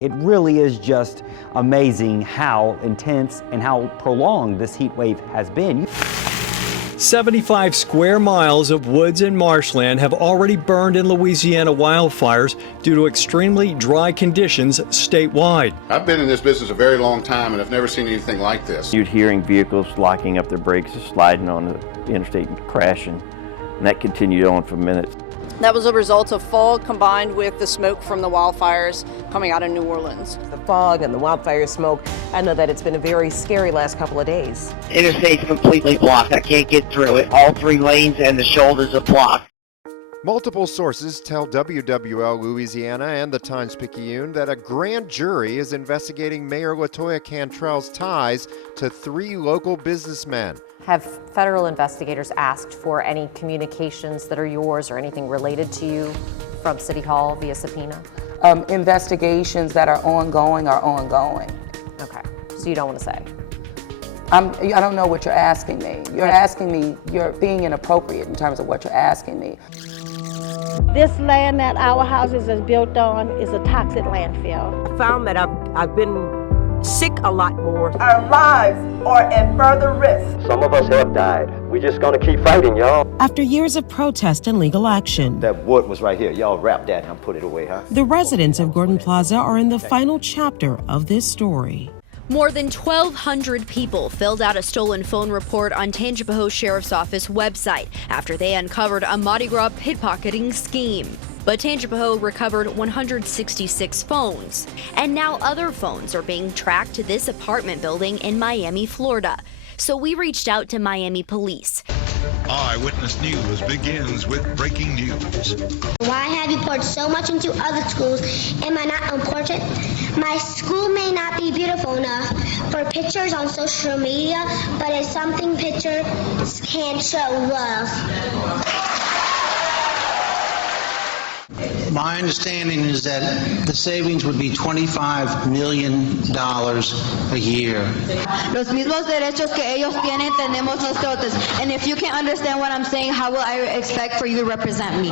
It really is just amazing how intense and how prolonged this heat wave has been. 75 square miles of woods and marshland have already burned in Louisiana wildfires due to extremely dry conditions statewide. I've been in this business a very long time and I've never seen anything like this. You're hearing vehicles locking up their brakes, sliding on the interstate and crashing, and that continued on for minutes. That was a result of fog combined with the smoke from the wildfires coming out of New Orleans. The fog and the wildfire smoke, I know that it's been a very scary last couple of days. Interstate's completely blocked. I can't get through it. All 3 lanes and the shoulders are blocked. Multiple sources tell WWL Louisiana and the Times-Picayune that a grand jury is investigating Mayor LaToya Cantrell's ties to 3 local businessmen. Have federal investigators asked for any communications that are yours or anything related to you from City Hall via subpoena? Investigations that are ongoing are ongoing. Okay, so you don't want to say? I don't know what you're asking me. You're asking me, you're being inappropriate in terms of what you're asking me. This land that our houses is built on is a toxic landfill. I found that I've been sick a lot more. Our lives are in further risk. Some of us have died. We're just gonna keep fighting, y'all. After years of protest and legal action, That wood was right here. Y'all wrap that and put it away, huh? the residents of Gordon Plaza are in the final chapter of this story. More than 1,200 people filled out a stolen phone report on Tangipahoa Sheriff's Office website after they uncovered a Mardi Gras pickpocketing scheme. But Tangipahoa recovered 166 phones. And now other phones are being tracked to this apartment building in Miami, Florida. So we reached out to Miami police. Eyewitness News begins with breaking news. Why have you poured so much into other schools? Am I not important? My school may not be beautiful enough for pictures on social media, but it's something pictures can show love. My understanding is that the savings would be $25 million a year. Los mismos derechos que ellos tienen tenemos nosotros. And if you can't understand what I'm saying, how will I expect for you to represent me?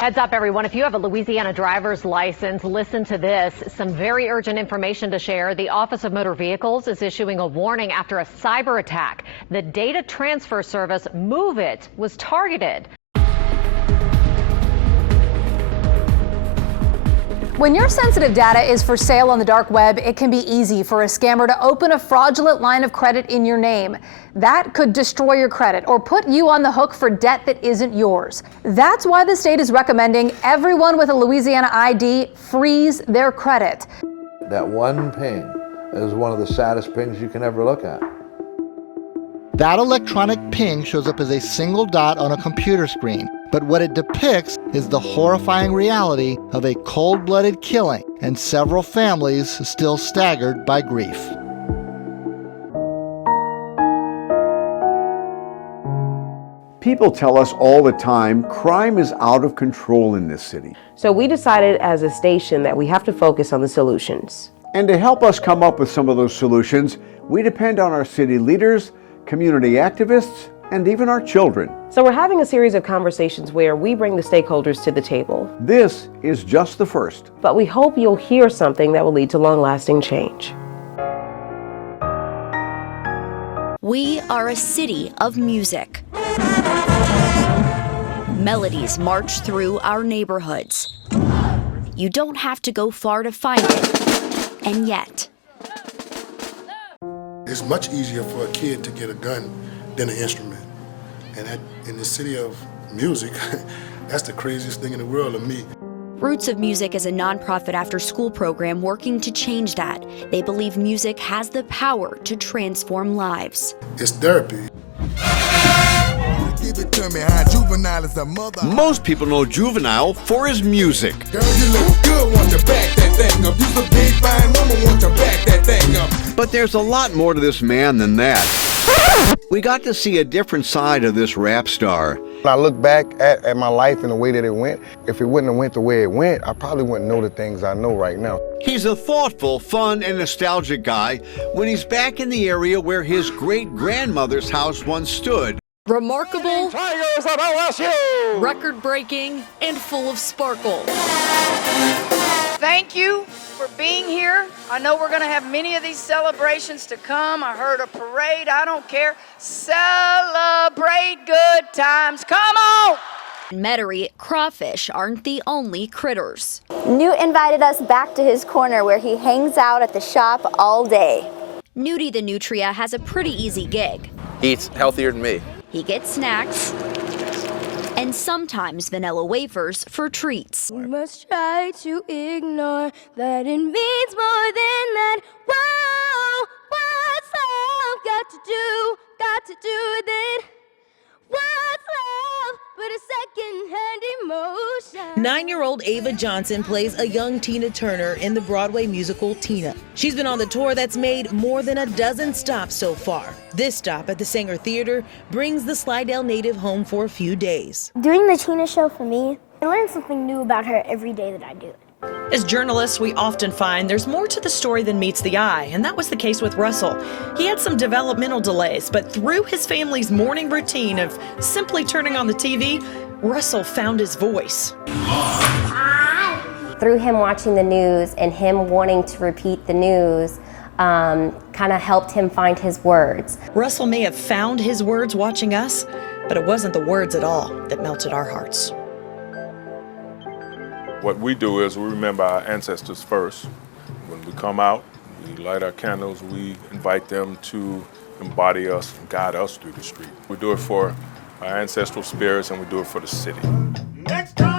Heads up, everyone. If you have a Louisiana driver's license, listen to this. Some very urgent information to share. The Office of Motor Vehicles is issuing a warning after a cyber attack. The data transfer service MoveIt was targeted. When your sensitive data is for sale on the dark web, it can be easy for a scammer to open a fraudulent line of credit in your name. That could destroy your credit or put you on the hook for debt that isn't yours. That's why the state is recommending everyone with a Louisiana ID freeze their credit. That one ping is one of the saddest pings you can ever look at. That electronic ping shows up as a single dot on a computer screen. But what it depicts is the horrifying reality of a cold-blooded killing and several families still staggered by grief. People tell us all the time crime is out of control in this city. So we decided as a station that we have to focus on the solutions. And to help us come up with some of those solutions, we depend on our city leaders, community activists, and even our children. So we're having a series of conversations where we bring the stakeholders to the table. This is just the first. But we hope you'll hear something that will lead to long-lasting change. We are a city of music. Melodies march through our neighborhoods. You don't have to go far to find it. And yet, it's much easier for a kid to get a gun than an instrument. And in the city of music, that's the craziest thing in the world to me. Roots of Music is a nonprofit after-school program working to change that. They believe music has the power to transform lives. It's therapy. Most people know Juvenile for his music. Girl, you look good, want to back that thing up. You's a big fine woman, want to back that thing up. But there's a lot more to this man than that. We got to see a different side of this rap star. When I look back at my life and the way that it went, if it wouldn't have went the way it went, I probably wouldn't know the things I know right now. He's a thoughtful, fun, and nostalgic guy when he's back in the area where his great-grandmother's house once stood. Remarkable, Tigers of LSU! record-breaking, and full of sparkle. thank you for being here. I know we're going to have many of these celebrations to come. I heard a parade. I don't care. Celebrate good times. Come on! In Metairie, crawfish aren't the only critters. Newt invited us back to his corner where he hangs out at the shop all day. Nudie the Nutria has a pretty easy gig. He eats healthier than me. He gets snacks and sometimes vanilla wafers for treats. We must try to ignore that it means more than that. Whoa, what's love got to do with it? What's love but a second-hand emotion? 9-year-old Ava Johnson plays a young Tina Turner in the Broadway musical Tina. She's been on the tour that's made more than a dozen stops so far. This stop at the Sanger Theater brings the Slidell native home for a few days. Doing the Tina show for me, I learn something new about her every day that I do it. As journalists, we often find there's more to the story than meets the eye, and that was the case with Russell. He had some developmental delays, but through his family's morning routine of simply turning on the TV, Russell found his voice. Through him watching the news and him wanting to repeat the news, kind of helped him find his words. Russell may have found his words watching us, but it wasn't the words at all that melted our hearts. What we do is we remember our ancestors first. When we come out, we light our candles, we invite them to embody us and guide us through the street. We do it for our ancestral spirits and we do it for the city. Next time.